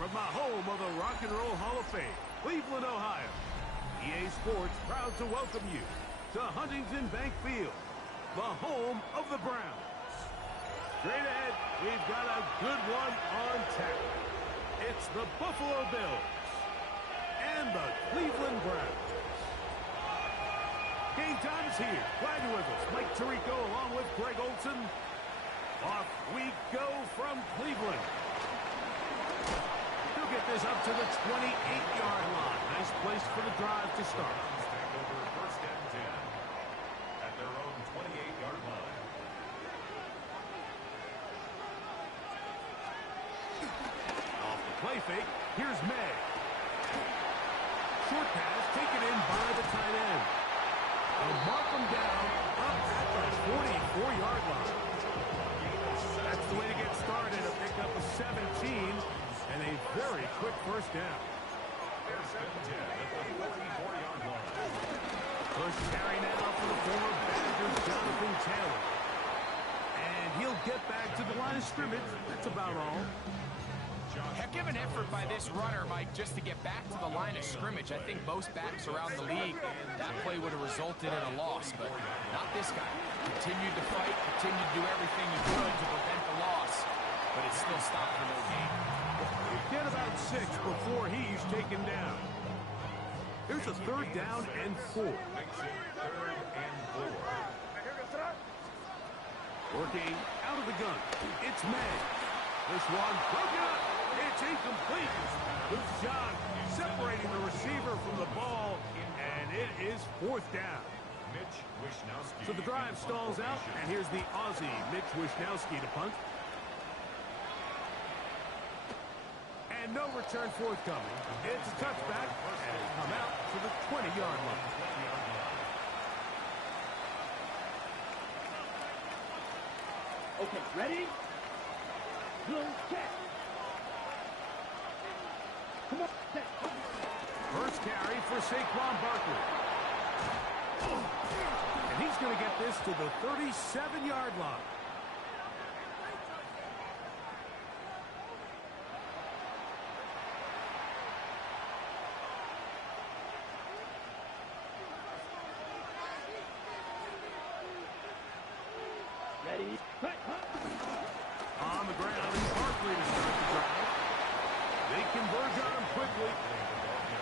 From the home of the Rock and Roll Hall of Fame, Cleveland, Ohio, EA Sports proud to welcome you to Huntington Bank Field, the home of the Browns. Straight ahead, we've got a good one on tap. It's the Buffalo Bills and the Cleveland Browns. Game time is here. Glad you're with us. Mike Tirico along with Greg Olson. Off we go from Cleveland. He'll get this up to the 28-yard line. Nice place for the drive to start. Take over first and 10 at their own 28-yard line. Off the play fake, here's May. Short pass taken in by the tight end. They'll mark him down up at the 44-yard line. That's the way to get started. A pickup of 17 and a very quick first down. First and 10 at the 44-yard line. First carry now for the former Badgers, Jonathan Taylor. And he'll get back to the line of scrimmage. That's about all. Heck of an effort by this runner, Mike, just to get back to the line of scrimmage. I think most backs around the league, that play would have resulted in a loss, but not this guy. Continued to fight, continued to do everything he could to prevent the loss, but it still stopped for no gain. Get about 6 before he's taken down. Here's a third down and 4. Third and 4. Working out of the gun. It's May. This one broken up. It's incomplete. Good job separating the receiver from the ball, and it is fourth down. So the drive stalls out, and here's the Aussie, Mitch Wishnowski, to punt. And no return forthcoming. It's a touchback, and it'll come out to the 20-yard line. Okay, ready? Blue check. Come on, set. First carry for Saquon Barkley. And he's going to get this to the 37-yard line. Ready? Cut. On the ground is Barkley to start the drive. They converge on him quickly.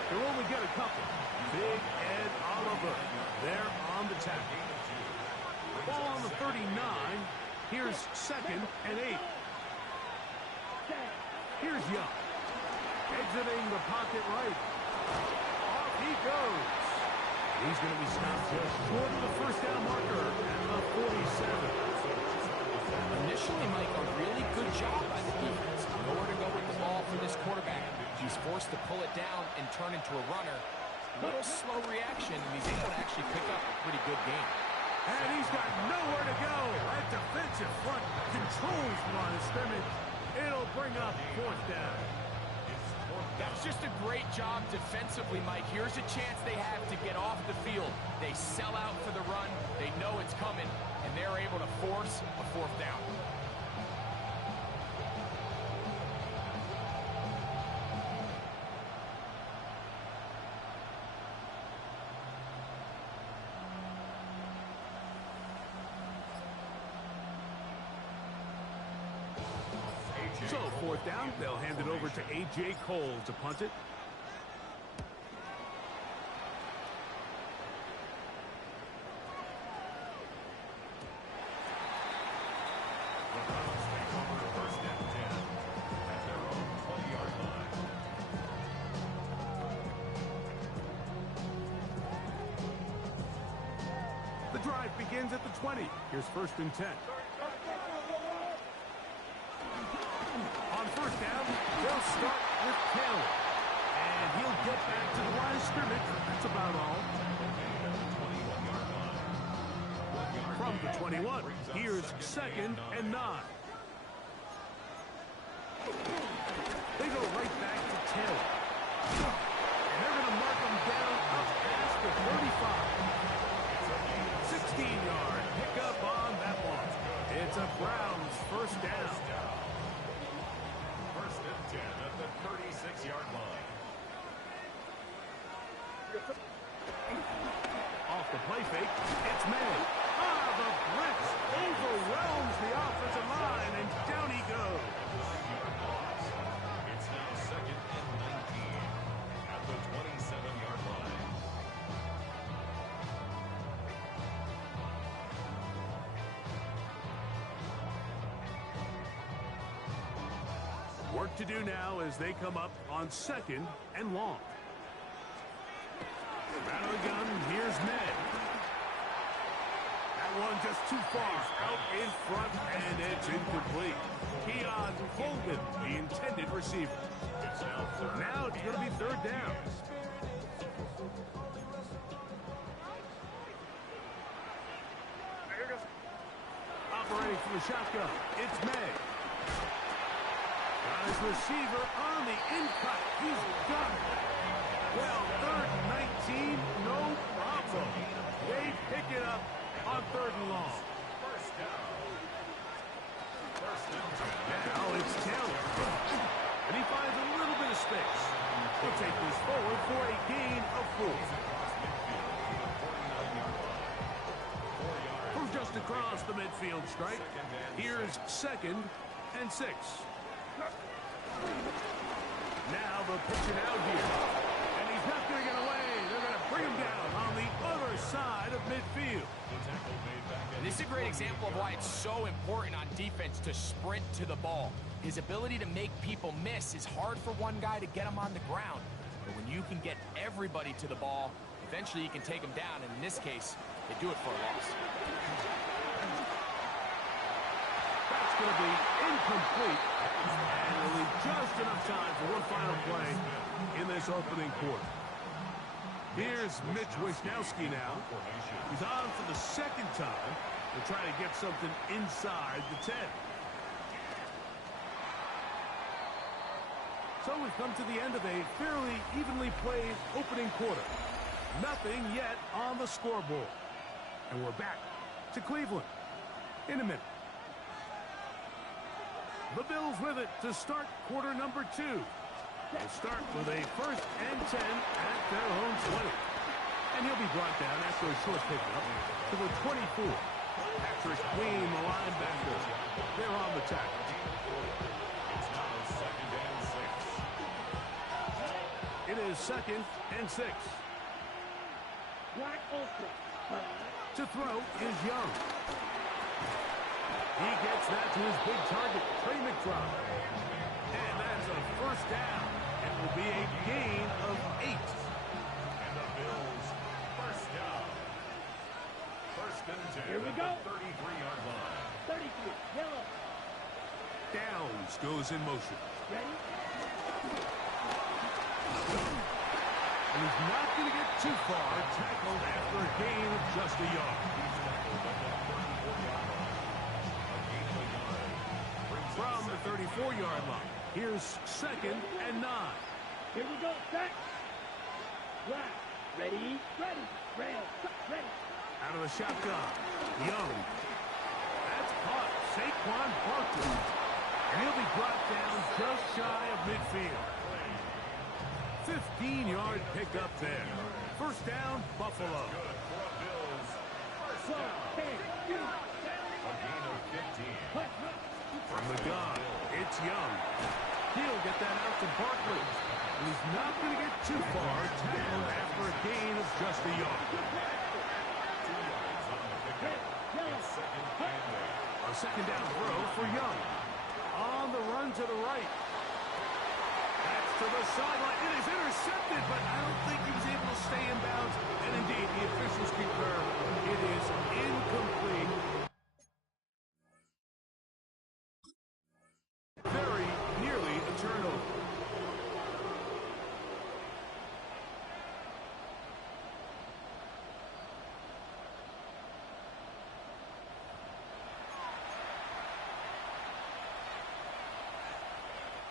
They'll only get a couple. Big Ed Oliver there on the tackle. Ball on the 39. Here's second and 8. Here's Young. Exiting the pocket right. Off he goes. He's going to be stopped just short of the first down marker at the 47. Initially, Mike, a really good job by the defense. Nowhere to go with the ball for this quarterback. He's forced to pull it down and turn into a runner. Little slow reaction, and he's able to actually pick up a pretty good game. And he's got nowhere to go. That defensive front controls the line of scrimmage. It'll bring up fourth down. That's just a great job defensively, Mike. Here's a chance they have to get off the field. They sell out for the run. They know it's coming, and they're able to force a fourth down. So, fourth down, they'll hand it over to A.J. Cole to punt it. First and 10 at their own 20-yard line. The drive begins at the 20. Here's first and 10. On first down, they'll start with Taylor. And he'll get back to the line of scrimmage. That's about all. From the 21, here's second and 9. They go right back to Taylor. And they're going to mark him down up past the 35. 16-yard pickup on that one. It's a Browns first down. First and 10 at the 37. play fake. It's made. The blitz overwhelms the offensive line, and down he goes. It's now 2nd and 19 at the 27-yard line. Work to do now as they come up on 2nd and long. Out of the gun, here's Ned. That one just too far out in front, and it's incomplete. Keon Coleman, the intended receiver. Now it's going to be 3rd down. Operating from the shotgun, it's May. Got his receiver on the in-cut. He's got it. Well, 3rd and 19, no problem. They pick it up on 3rd and long. Now it's Taylor. And he finds a little bit of space. He'll take this forward for a gain of 4. From just across the midfield stripe, here's 2nd and 6. Now they'll pitch it out here. And he's not going to get away. They're going to bring him down on the other side of midfield. And this is a great example of why it's so important on defense to sprint to the ball. His ability to make people miss is hard for one guy to get him on the ground. But when you can get everybody to the ball, eventually you can take them down. And in this case, they do it for a loss. That's going to be incomplete. And really just enough time for one final play in this opening quarter. Here's Mitch Wisnowski now. He's on for the 2nd time to try to get something inside the 10. So we've come to the end of a fairly evenly played opening quarter. Nothing yet on the scoreboard. And we're back to Cleveland in a minute. The Bills with it to start quarter number 2. They'll start with a 1st and 10 at their own 20. And he'll be brought down after a short pickup to the 24. Patrick Queen, the linebacker. They're on the tackle. It's now 2nd and 6. It is 2nd and 6. Black Ultra. To throw is Young. He gets that to his big target, Trey McBride. And that's a 1st down. It will be a gain of 8. And the Bills, 1st down. 1st and 10 Here we at go. the 33-yard line. 33. Yellow. Downs goes in motion. Ready? And he's not going to get too far, tackled after a gain of just a yard. From the 34-yard line, here's 2nd and 9. Here we go. Set. Black. Ready. Ready. Rail. Ready. Out of the shotgun, Young. That's caught. Saquon Barkley. And he'll be brought down just shy of midfield. 15-yard pickup there. 1st down, Buffalo. Slow. 10. A gain of 15. From the gun, it's Young. He'll get that out to Barkley. He's not going to get too far, tackled after a gain of just a yard. 2 yards on the pickup. It's 2nd and 8. A 2nd down throw for Young. On the run to the right. That's to the sideline. It is intercepted, but I don't think he was able to stay in bounds. And indeed, the officials concur. It is incomplete. Very nearly a turnover.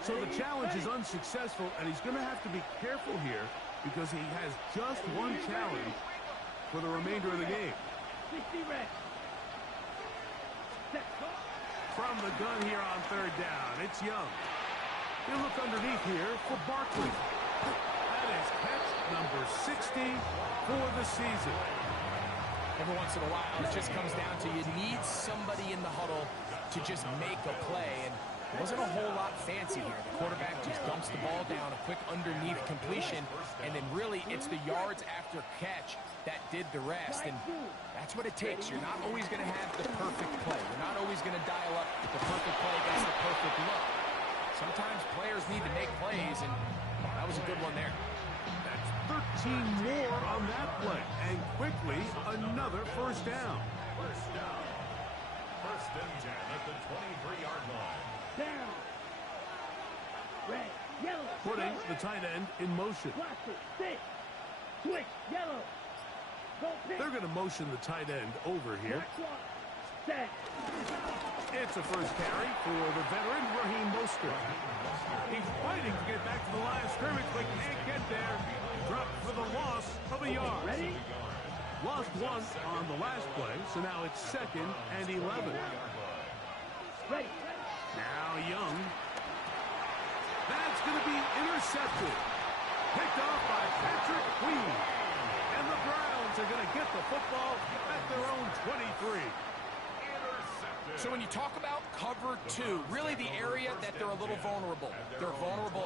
So the challenge is unsuccessful, and he's going to have to be careful here because he has just one challenge for the remainder of the game. 60 red. Set. From the gun here on 3rd down, it's Young. He'll look underneath here for Barkley. That is catch number 60 for the season. Every once in a while, it just comes down to you need somebody in the huddle to just make a play. And it wasn't a whole lot fancy here. The quarterback just dumps the ball down, a quick underneath completion, and then really it's the yards after catch that did the rest. And that's what it takes. You're not always going to have the perfect play. You're not always going to dial up the perfect play against the perfect look. Sometimes players need to make plays, and that was a good one there. That's 13 more on that play. And quickly, another first down. First down. First and 10 at the 23-yard line. Down. Red, yellow. Putting the tight end in motion. Blocker, stick. Switch, yellow. Go pick. They're going to motion the tight end over here. Black one. Set. It's a first carry for the veteran, Raheem Mostert. He's fighting to get back to the line of scrimmage, but can't get there. Dropped for the loss of a yard. Ready? Lost one on the last play, so now it's 2nd and 11. Ready. Now Young. That's going to be intercepted. Picked off by Patrick Queen. And the Browns are going to get the football at their own 23. So when you talk about cover 2, really the area that they're a little vulnerable. They're vulnerable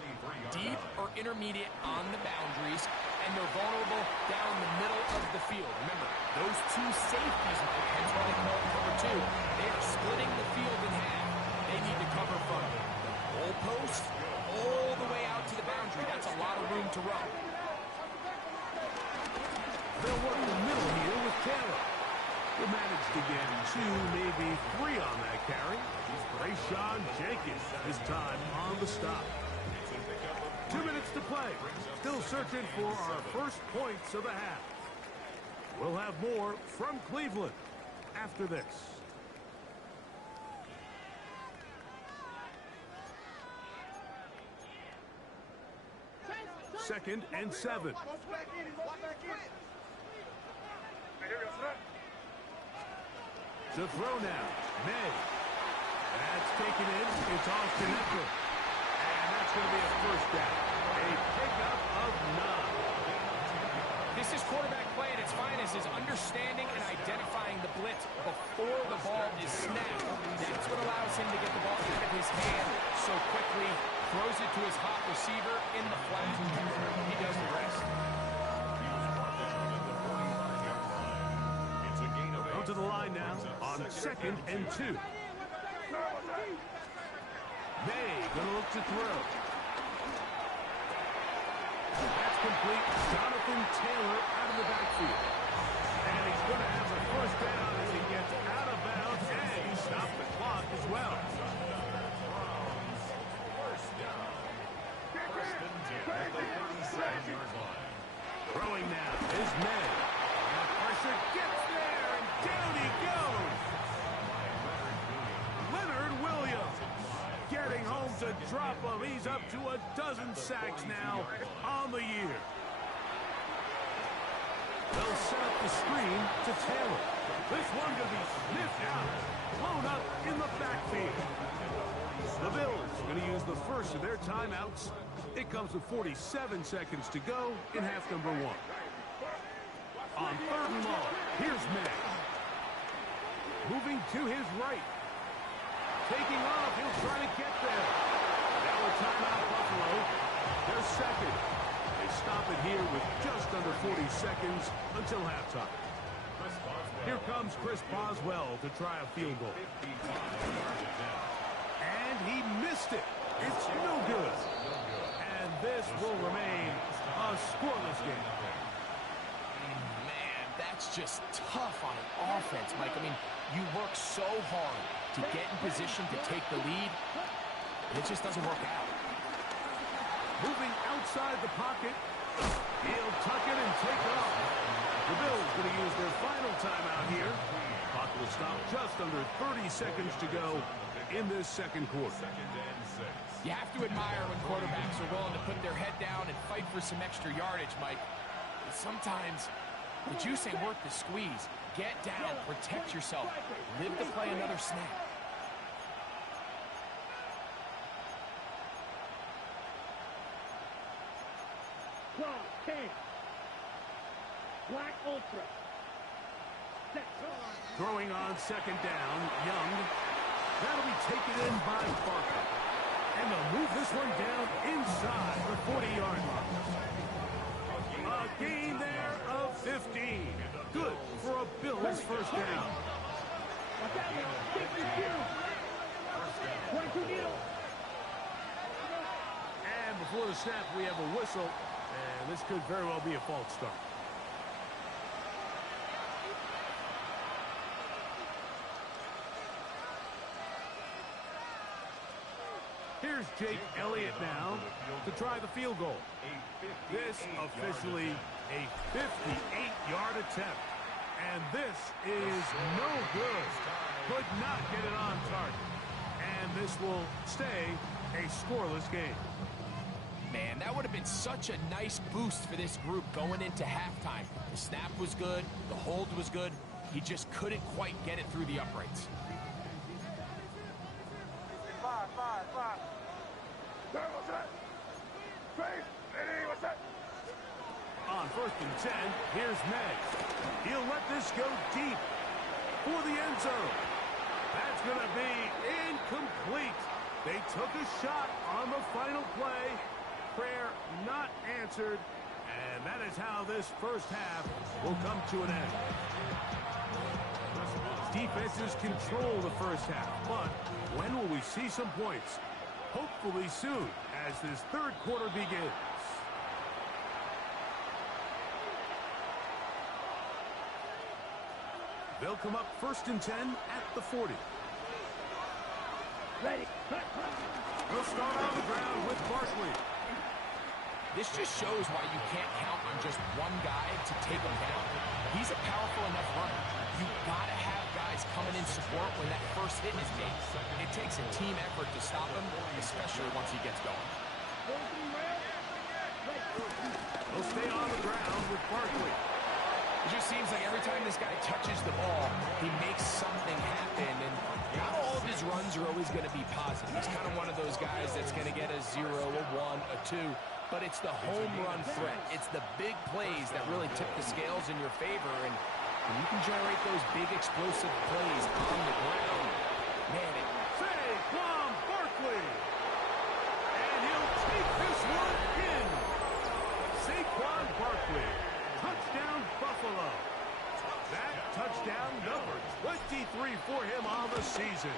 deep or intermediate on the boundaries, and they're vulnerable down the middle of the field. Remember, those two safeties, that's why they call it cover 2. They are splitting the field in half. They need to cover from the goalpost all the way out to the boundary. That's a lot of room to run. They'll work the middle here with Taylor. They managed to get 2, maybe 3 on that carry. Rayshawn Jenkins this time on the stop. 2 minutes to play. Still searching for our first points of the half. We'll have more from Cleveland after this. Second and 7. To throw now, May. That's taken in. It's off to Nickel. And that's going to be a first down. A pickup of 9. This is quarterback play at its finest, is understanding and identifying the blitz before the ball is snapped. That's what allows him to get the ball out of his hand so quickly, throws it to his hot receiver in the flat. He does the rest. To the line now on 2nd and 2. May going to look to throw. That's complete. Jonathan Taylor out of the backfield. And he's going to have a first down as he gets out of bounds, and he stopped the clock as well. Throwing now is May. That pressure gets there, and down he goes. Leonard Williams getting home to drop him. He's up to a dozen sacks now on the year. They'll set up the screen to Taylor. This one going to be sniffed out, blown up in the backfield. The Bills going to use the first of their timeouts. It comes with 47 seconds to go in half number 1. On 3rd and long, here's May. Moving to his right. Taking off, he'll try to get there. Now a timeout, Buffalo. They're second. They stop it here with just under 40 seconds until halftime. Here comes Chris Boswell to try a field goal. And he missed it. It's no good. And this will remain a scoreless game. Man, that's just tough on an offense, Mike. I mean, you work so hard to get in position to take the lead, and it just doesn't work out. Moving outside the pocket, he'll tuck it and take off. The Bills going to use their final timeout here. Clock will stop just under 30 seconds to go in this second quarter. You have to admire when quarterbacks are willing to put their head down and fight for some extra yardage, Mike. But sometimes the juice ain't worth the squeeze. Get down, protect yourself, live to play another snap. Claw, 10. Black Ultra. Throwing on second down, Young. That'll be taken in by Barker. And they'll move this one down inside the 40-yard line. A gain there of 15. Good for a Bills first down. And before the snap, we have a whistle. And this could very well be a false start. Here's Jake Elliott now to try the field goal. This officially a 58-yard attempt. And this is no good. Could not get it on target. And this will stay a scoreless game. Man, that would have been such a nice boost for this group going into halftime. The snap was good. The hold was good. He just couldn't quite get it through the uprights. On 1st and 10, here's Meg. He'll let this go deep for the end zone. That's going to be incomplete. They took a shot on the final play. Prayer not answered. And that is how this first half will come to an end. Defenses control the first half, but when will we see some points? Hopefully soon, as this third quarter begins. They'll come up 1st and 10 at the 40. Ready. They'll start on the ground with Barkley. This just shows why you can't count on just one guy to take him down. He's a powerful enough runner. You've got to have guys coming in support when that first hit is made. It takes a team effort to stop him, especially once he gets going. They'll stay on the ground with Barkley. It just seems like every time this guy touches the ball, he makes something happen, and not all of his runs are always going to be positive. He's kind of one of those guys that's going to get a 0, a 1, a 2, but it's the home run threat. It's the big plays that really tip the scales in your favor, and when you can generate those big explosive plays on the ground, man, Saquon Barkley. And he'll take this one in. Saquon Barkley. Touchdown, Buffalo. That touchdown number 23 for him on the season.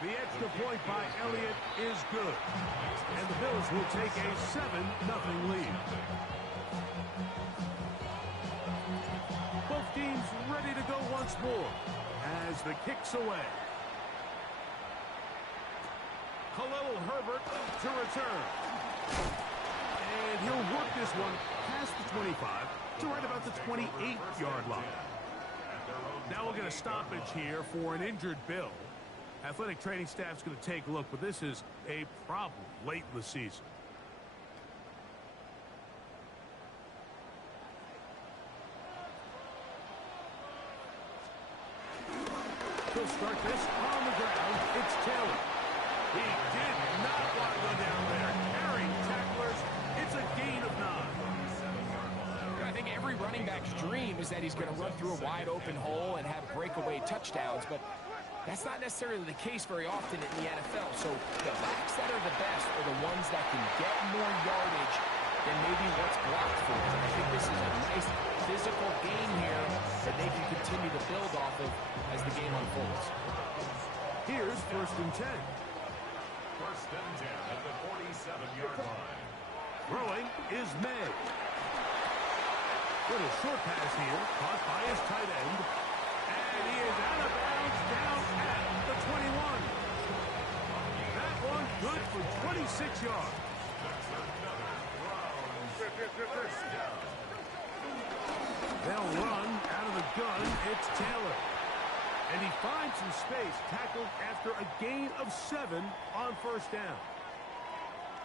The extra point by Elliott is good. And the Bills will take a 7-0 lead. Both teams ready to go once more as the kick's away. Khalil Herbert to return. And he'll work this one past the 25 to right about the 28-yard line. Now we'll get a stoppage here for an injured Bill. Athletic training staff's going to take a look, but this is a problem late in the season. He'll start this on the ground. It's Taylor. He did not want to go down there. Carrying tacklers. It's a gain of 9. I think every running back's dream is that he's going to run through a wide open hole and have breakaway touchdowns, but that's not necessarily the case very often in the NFL. So the backs that are the best are the ones that can get more yardage than maybe what's blocked for them. I think this is a nice physical game here that they can continue to build off of as the game unfolds. Here's 1st and 10. 1st and 10 at the 47-yard line. Throwing is May. Little short pass here, caught by his tight end. And he is out of bounds down at the 21. That one good for 26 yards. They'll run out of the gun. It's Taylor. And he finds some space, tackled after a gain of 7 on 1st down.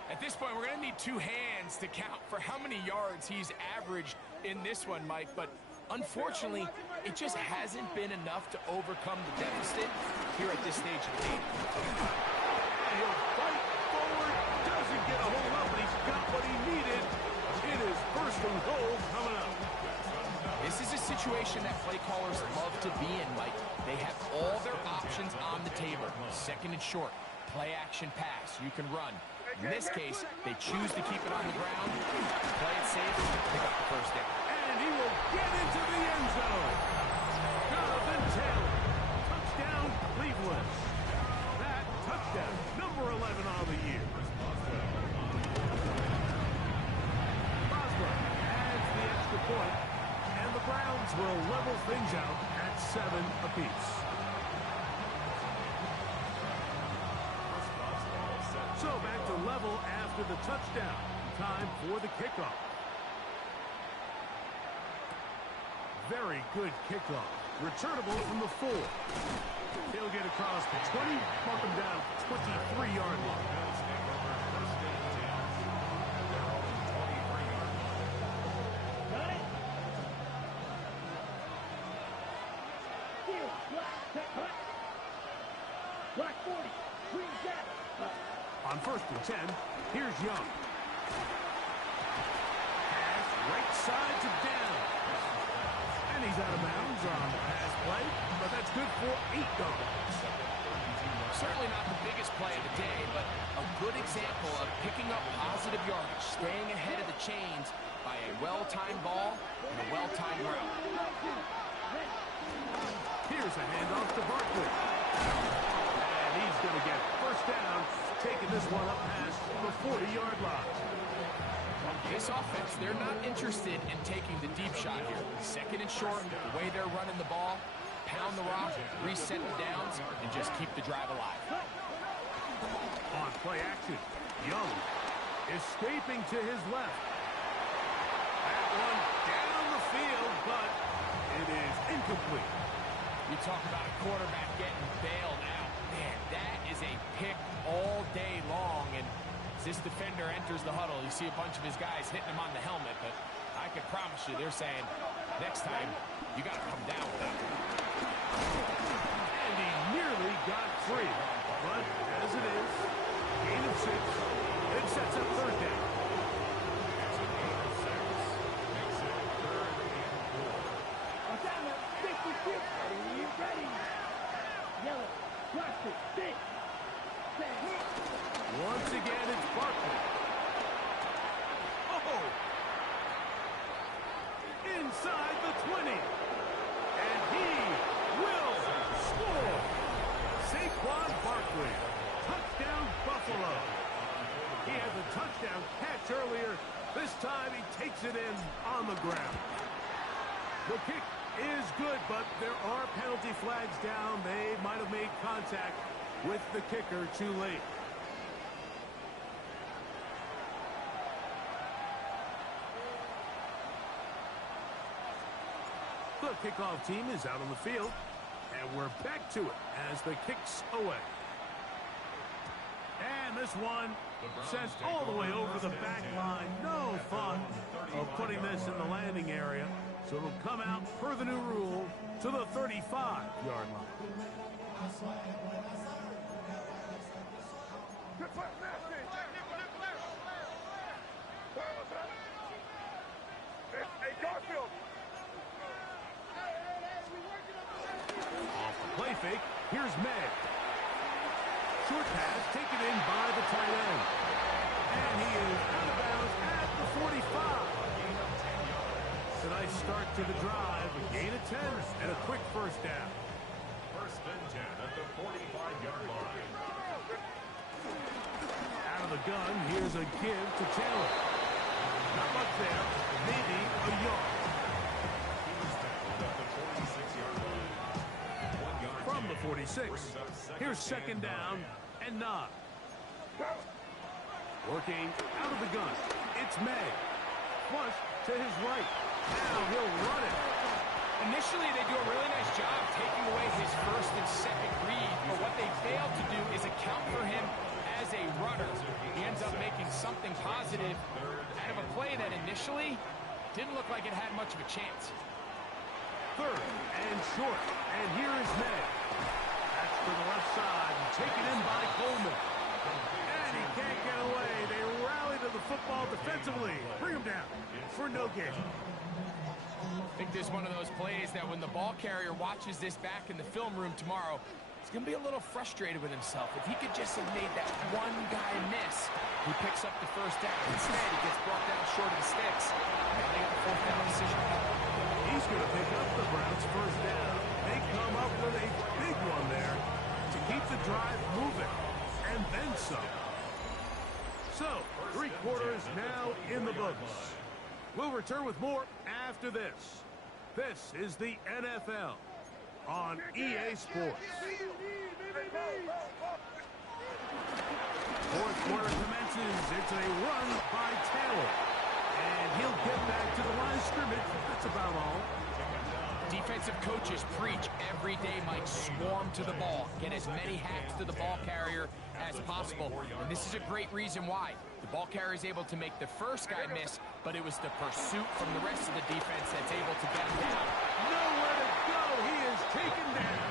At this point, we're going to need 2 hands to count for how many yards he's averaged in this one, Mike. But unfortunately, it just hasn't been enough to overcome the deficit here at this stage of the game. He'll fight forward, doesn't get a hold up, but he's got what he needed. It is 1st and goal coming up. This is a situation that play callers love to be in, Mike. They have all their options on the table. Second and short, play action pass, you can run. In this case, they choose to keep it on the ground, play it safe, pick up the first down. And he will get into the end zone. Jonathan Taylor. Touchdown, Cleveland. That touchdown, number 11 on the year. Boswell adds the extra point, and the Browns will level things out at 7 apiece. So back to level after the touchdown. Time for the kickoff. Very good kickoff. Returnable from the 4. He'll get across the 20, mark him down 23-yard line. Got it? Here, black 40, green gap. On 1st and 10, here's Young. Pass right side to down. And he's out of bounds on the pass play, but that's good for 8 yards. Certainly not the biggest play of the day, but a good example of picking up positive yardage, staying ahead of the chains by a well-timed ball and a well-timed route. Here's a handoff to Barkley. And he's going to get first down, taking this one up past the 40-yard line. This offense, they're not interested in taking the deep shot here. Second and short, the way they're running the ball, pound the rock, reset the downs, and just keep the drive alive. On play action, Young escaping to his left. That one down the field, but it is incomplete. You talk about a quarterback getting bailed out. Man, that is a pick all day long, and as this defender enters the huddle, you see a bunch of his guys hitting him on the helmet, but I can promise you they're saying, next time, you got to come down with that one. And he nearly got free, but as it is, gain of 6, it sets up third down. Ready. Yellow, plastic, stick. Once again, it's Barkley. Oh! Inside the 20. And he will score. Saquon Barkley. Touchdown, Buffalo. He had the touchdown catch earlier. This time he takes it in on the ground. The kick is good, but there are penalty flags down. They might have made contact with the kicker too late. The kickoff team is out on the field, and we're back to it as the kick's away. And this one sent all the way over the back line. No fun of putting this in the landing area. So it'll come out, per the new rule, to the 35-yard line. Off the play fake, here's Meg. Short pass taken in by the tight end. And he is out of bounds at the 45. A nice start to the drive, a gain of 10, and a quick first down. First and 10 at the 45-yard line. Out of the gun, here's a give to Taylor. Not much there, maybe a yard. He was tackled at the 46-yard line. 1 yard From the gain. 46, here's second down and 9. Working out of the gun, it's May. Flush to his right. Now he'll run it. Initially, they do a really nice job taking away his first and second read, but what they failed to do is account for him as a runner. He ends up making something positive out of a play that initially didn't look like it had much of a chance. Third and short, and here is May. That's to the left side, and taken in by Coleman. And he can't get away. They rally to the football defensively. Bring him down for no gain. think this is one of those plays that when the ball carrier watches this back in the film room tomorrow, he's going to be a little frustrated with himself. If he could just have made that one guy miss, he picks up the first down. Instead, he gets brought down short of the sticks. Now they got the fourth down decision. He's going to pick up the Browns' first down. They come up with a big one there to keep the drive moving, and then some. So, 3 quarters now in the books. We'll return with more after this. This is the NFL on EA Sports. Fourth quarter commences. It's a run by Taylor. And he'll get back to the line of scrimmage. That's about all. Defensive coaches preach every day, Mike, swarm to the ball. Get as many hacks to the ball carrier as possible. And this is a great reason why. The ball carrier is able to make the first guy miss, but it was the pursuit from the rest of the defense that's able to get him down. Nowhere to go. He is taken down.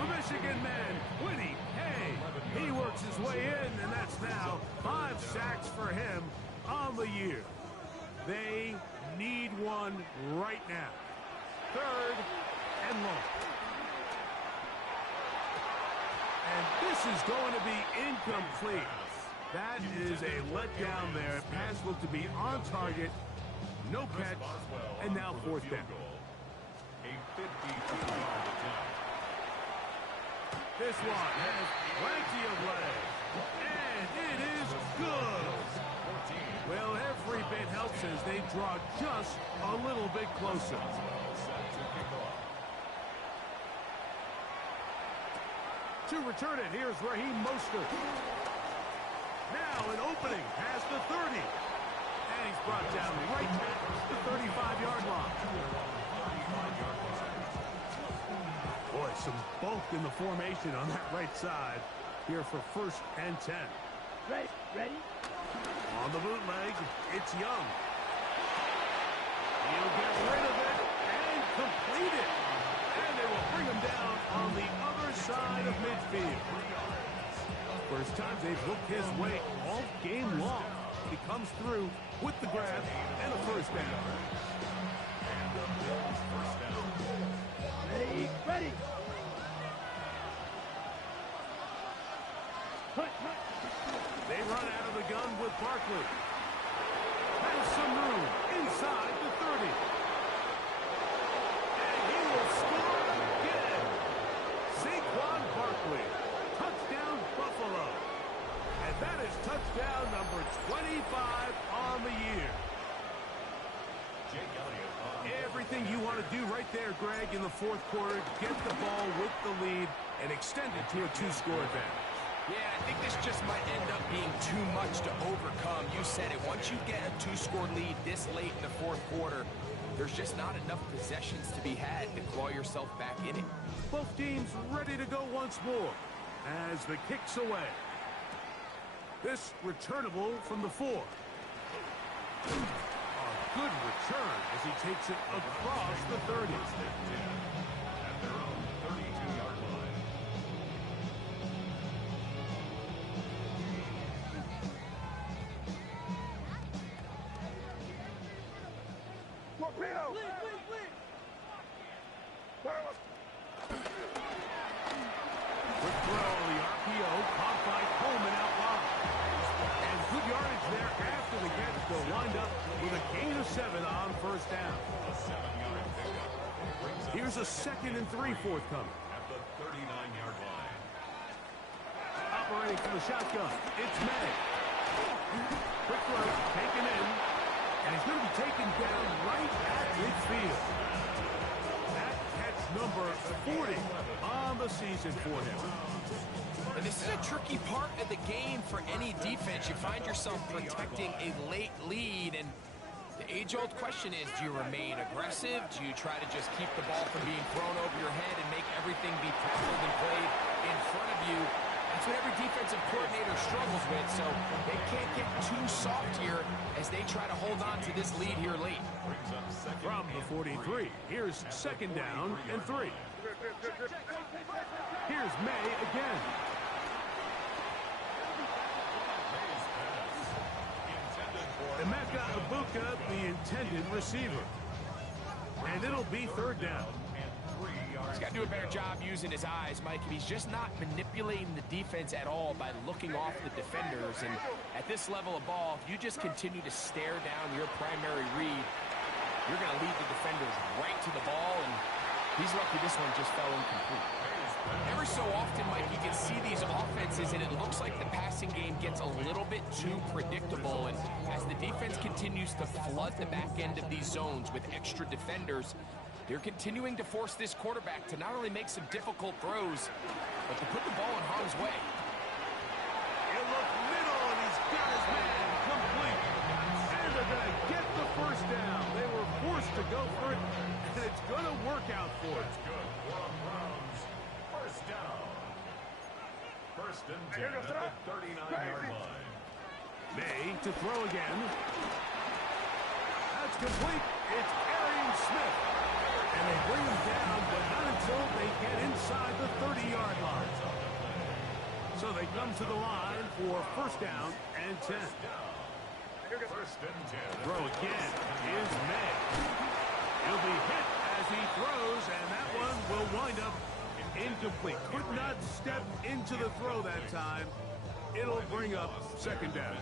The Michigan man, Winnie Hay. He works his way in, and that's now 5 sacks for him on the year. They need one right now. 3rd and long. And this is going to be incomplete. That is a letdown there. Pass looked to be on target. No catch. And now 4th down. This one has plenty of legs. And it is good. Well, every bit helps as they draw just a little bit closer. To return it, here's Raheem Mostert. Now an opening past the 30. And he's brought down right at the 35-yard line. Boy, some bulk in the formation on that right side here for 1st and 10. Ready? On the bootleg, it's Young. He'll get rid of it and complete it. And they will bring him down on the other side of midfield. First time they've looked his way all game long. He comes through with the grab and a first down. Ready. They run out of the gun with Barkley. Has some room inside the 30. And he will score again. Saquon Barkley. Touchdown Buffalo. And that is touchdown number 25 on the year. Everything you want to do right there, Greg, in the 4th quarter. Get the ball with the lead and extend it to a 2-score advantage. Yeah, I think this just might end up being too much to overcome. You said it. Once you get a 2-score lead this late in the 4th quarter, there's just not enough possessions to be had to claw yourself back in it. Both teams ready to go once more as the kick's away. This returnable from the 4. A good return as he takes it across the 30. At their own 32-yard line. Quick throw, the RPO, caught by Coleman out wide. And good yardage there after the catch. They'll wind up with a gain of 7 on 1st down. Here's a 2nd and 3 forthcoming. At the 39-yard line. Operating from the shotgun, it's May. Quick throw, taken in. And he's going to be taken down right at midfield. That catch number 40 on the season for him. And this is a tricky part of the game for any defense. You find yourself protecting a late lead, and the age-old question is, do you remain aggressive? Do you try to just keep the ball from being thrown over your head and make everything be tackled and played in front of you? That's what every defensive coordinator struggles with, so they can't get too soft here as they try to hold on to this lead here late. From the 43, here's 2nd down and 3. Here's May again. Emeka Ibuka, the intended receiver. And it'll be third down. He's got to do a better job using his eyes, Mike, and he's just not manipulating the defense at all by looking off the defenders. And at this level of ball, if you just continue to stare down your primary read, you're going to lead the defenders right to the ball, and he's lucky this one just fell incomplete. Every so often, Mike, you can see these offenses, and it looks like the passing game gets a little bit too predictable. And as the defense continues to flood the back end of these zones with extra defenders, they're continuing to force this quarterback to not only make some difficult throws, but to put the ball in harm's way. He'll look middle, and he's got his man complete. And they're going to get the first down. They were forced to go for it, and it's going to work out for it. Good for Browns. First down. First and 10 at the 39-yard line. May to throw again. That's complete. It's Arian Smith. And they bring him down, but not until they get inside the 30-yard line. So they come to the line for first down and 10. First and 10. Throw again is May. He'll be hit as he throws, and that one will wind up incomplete. Could not step into the throw that time. It'll bring up second down.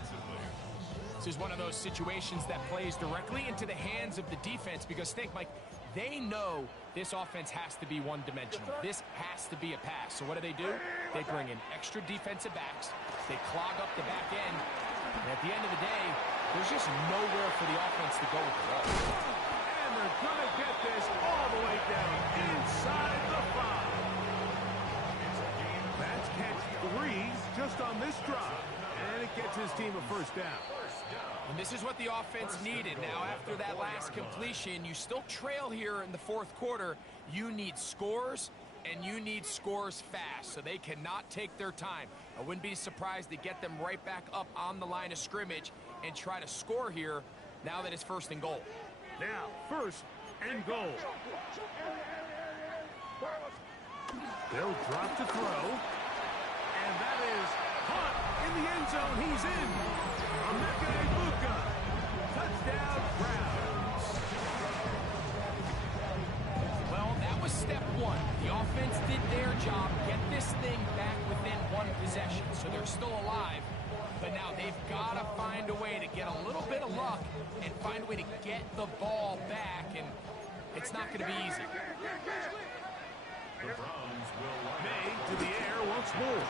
This is one of those situations that plays directly into the hands of the defense because, think, Mike, they know this offense has to be one-dimensional. This has to be a pass. So what do? They bring in extra defensive backs. They clog up the back end. And at the end of the day, there's just nowhere for the offense to go with the ball. And they're going to get this all the way down inside the 5. That's catch 3 just on this drive. And it gets his team a first down. And this is what the offense needed. Now, after that last completion, you still trail here in the fourth quarter. You need scores, and you need scores fast, so they cannot take their time. I wouldn't be surprised to get them right back up on the line of scrimmage and try to score here now that it's first and goal. Now, first and goal. They'll drop to throw. And that is caught in the end zone. He's in. Touchdown, Browns. Well, that was step one. The offense did their job, get this thing back within one possession, so they're still alive. But now they've got to find a way to get a little bit of luck and find a way to get the ball back, and it's not going to be easy. The Browns will May to the air once more.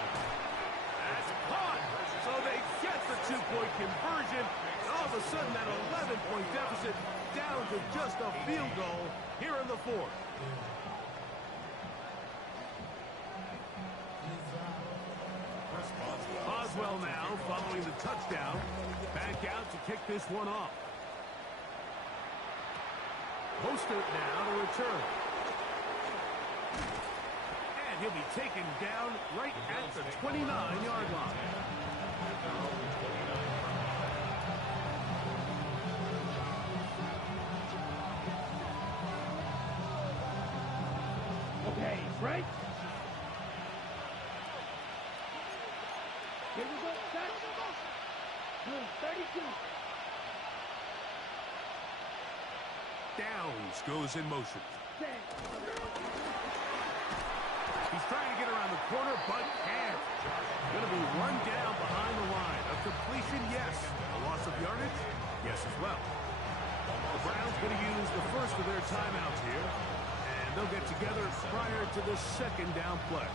That's caught. So they get the two-point conversion. And all of a sudden, that 11-point deficit down to just a field goal here in the fourth. Boswell now following the touchdown. Back out to kick this one off. Poster now to return. And he'll be taken down right at the 29-yard line. Okay, break. Here we go, set. 32. Downs goes in motion. Set. He's trying to get around the corner, but can't. Going to be run down behind the line. A completion, yes. A loss of yardage, yes as well. The Browns going to use the first of their timeouts here, and they'll get together prior to the second down play.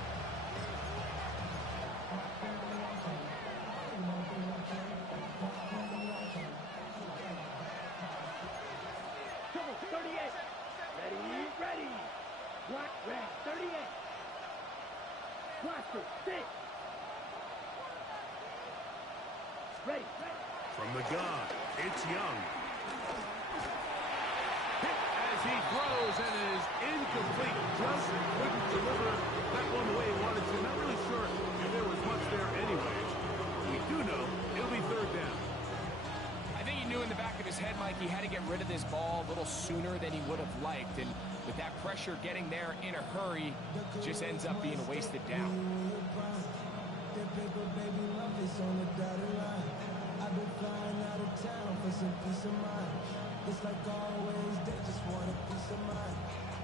Come on, 38. Ready. Black, red, 38. Blaster, 6. Ready. From the gun, it's Young. Hit as he throws and is incomplete. Just couldn't deliver that one the way he wanted to. Not really sure if there was much there anyways. We do know it'll be third down. I think he knew in the back of his head, Mike, he had to get rid of this ball a little sooner than he would have liked. And with that pressure getting there in a hurry, it just ends up being a wasted down. I've been flying out of town for some peace of mind. It's like always, they just want a piece of mind.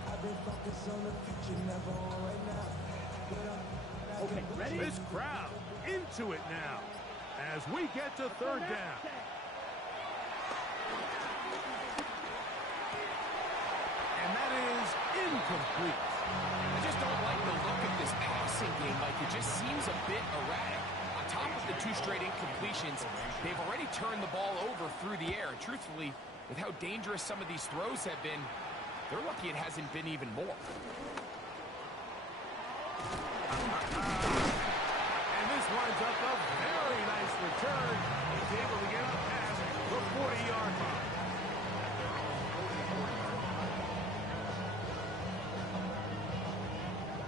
I've been focused on the future, never on right now. Okay, ready? This crowd into it now as we get to third down. And that is incomplete. I just don't like the look of this passing game, Mike. It just seems a bit erratic. On top of the 2 straight incompletions, they've already turned the ball over through the air. And truthfully, with how dangerous some of these throws have been, they're lucky it hasn't been even more. And this winds up a very nice return. He's able to get up past the 40-yard line.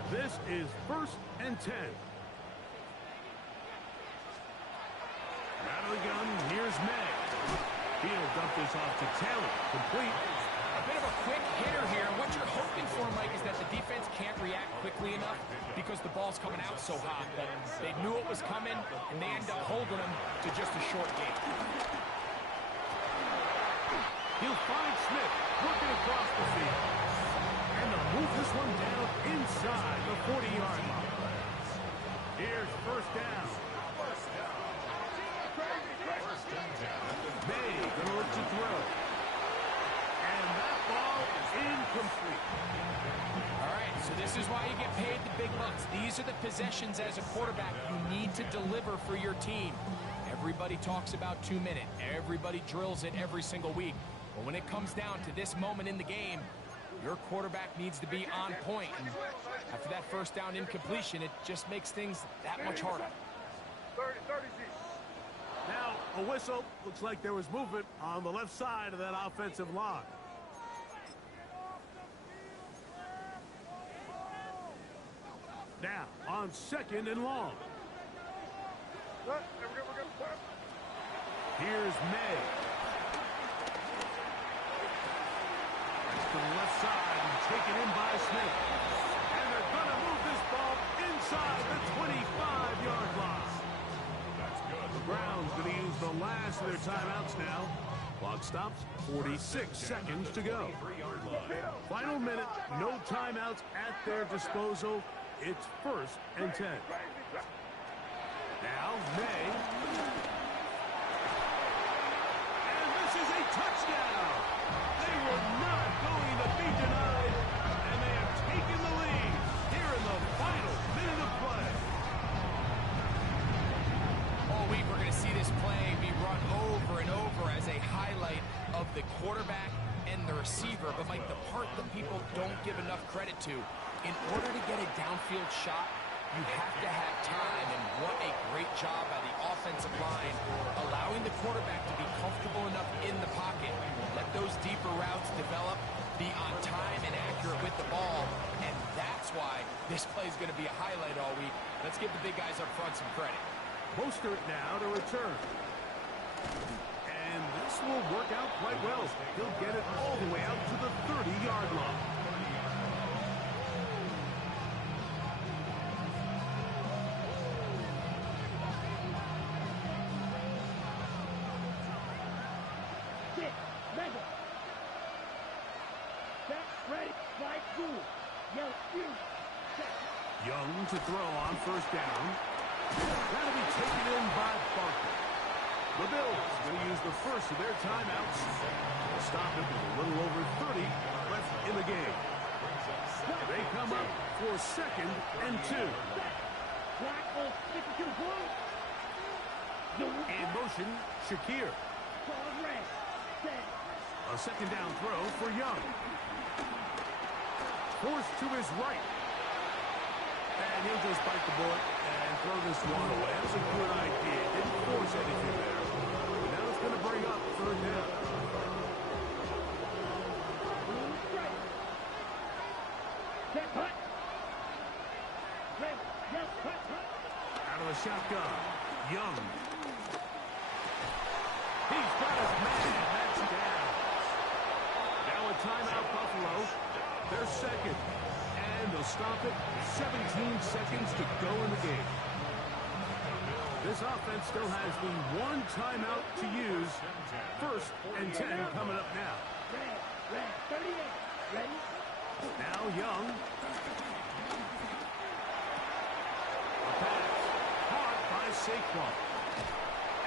This is 1st and 10. Rattling gun, here's May. He'll dump this off to Taylor. Complete. A bit of a quick hitter here. What you're hoping for, Mike, is that the defense can't react quickly enough because the ball's coming out so hot. But they knew it was coming, and they end up holding them to just a short game. He'll find Smith working across the field. And they'll move this one down inside the 40-yard line. Here's 1st down. May gonna look to throw. And that ball is incomplete. All right, so this is why you get paid the big bucks. These are the possessions as a quarterback you need to deliver for your team. Everybody talks about 2-minute. Everybody drills it every single week. But when it comes down to this moment in the game, your quarterback needs to be on point. And after that 1st down incompletion, it just makes things that much harder. Now, a whistle. Looks like there was movement on the left side of that offensive line. Now, on 2nd and long. Here's May. That's to the left side and taken in by Smith. And they're going to move this ball inside the 25-yard line. That's good. The Browns going to use the last of their timeouts now. Clock stops, 46 seconds to go. 3-yard line. Final minute, no timeouts at their disposal. It's 1st and 10. Now, May. And this is a touchdown. They were not going to be denied, and they have taken the lead here in the final minute of play. All week we're going to see this play be run over and over as a highlight of the quarterback and the receiver. But, Mike, the part that people don't give enough credit to, in order to get a downfield shot, you have to have time, and what a great job by the offensive line, allowing the quarterback to be comfortable enough in the pocket, let those deeper routes develop, be on time and accurate with the ball, and that's why this play is going to be a highlight all week. Let's give the big guys up front some credit. Mostert now to return. And this will work out quite well. He'll get it all the way out to the 30-yard line. Young to throw on 1st down. That'll be taken in by Barker. The Bills going to use the first of their timeouts. They'll stop it with a little over 30 left in the game. They come up for 2nd and 2. In motion, Shakir. A 2nd down throw for Young. Forced to his right. And he'll just bite the bullet and throw this one away. That was a good idea. Didn't force anything there. But now it's going to bring up 3rd down. Out of the shotgun, Young. He's got his man. That's down. Now a timeout, Buffalo. They're 2nd. And they'll stop it. 17 seconds to go in the game. This offense still has the one timeout to use. 1st and 10 coming up now. Red, 38. Ready? Now Young. A pass caught by Saquon.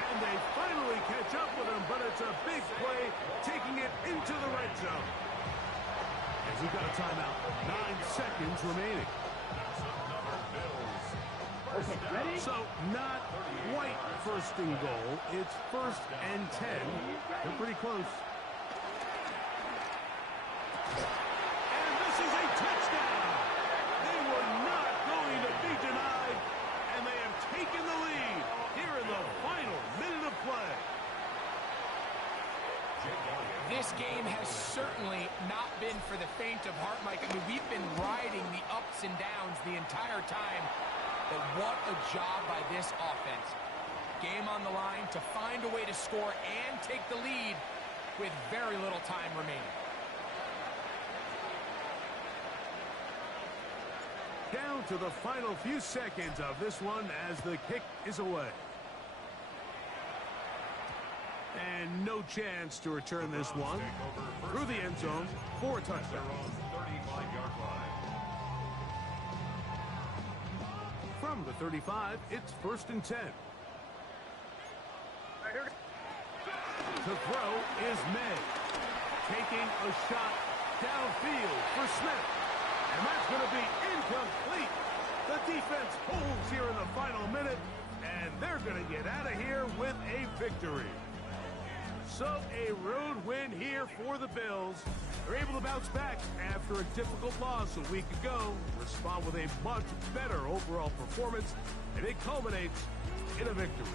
And they finally catch up with him, but it's a big play, taking it into the red zone. And we've got a timeout. 9 seconds remaining. Okay, ready? So not quite 1st and goal. It's 1st and 10. They're pretty close. And this is a touchdown. They were not going to be denied, and they have taken the lead here in the final minute of play. This game has certainly not been for the faint of heart, Mike. I mean, we've been riding the ups and downs the entire time. But what a job by this offense. Game on the line to find a way to score and take the lead with very little time remaining. Down to the final few seconds of this one as the kick is away. And no chance to return this one through the end zone for a touchdown. From the 35, it's 1st and 10. The throw is made. Taking a shot downfield for Smith. And that's going to be incomplete. The defense holds here in the final minute, and they're going to get out of here with a victory. So a road win here for the Bills. They're able to bounce back after a difficult loss a week ago, respond with a much better overall performance, and it culminates in a victory.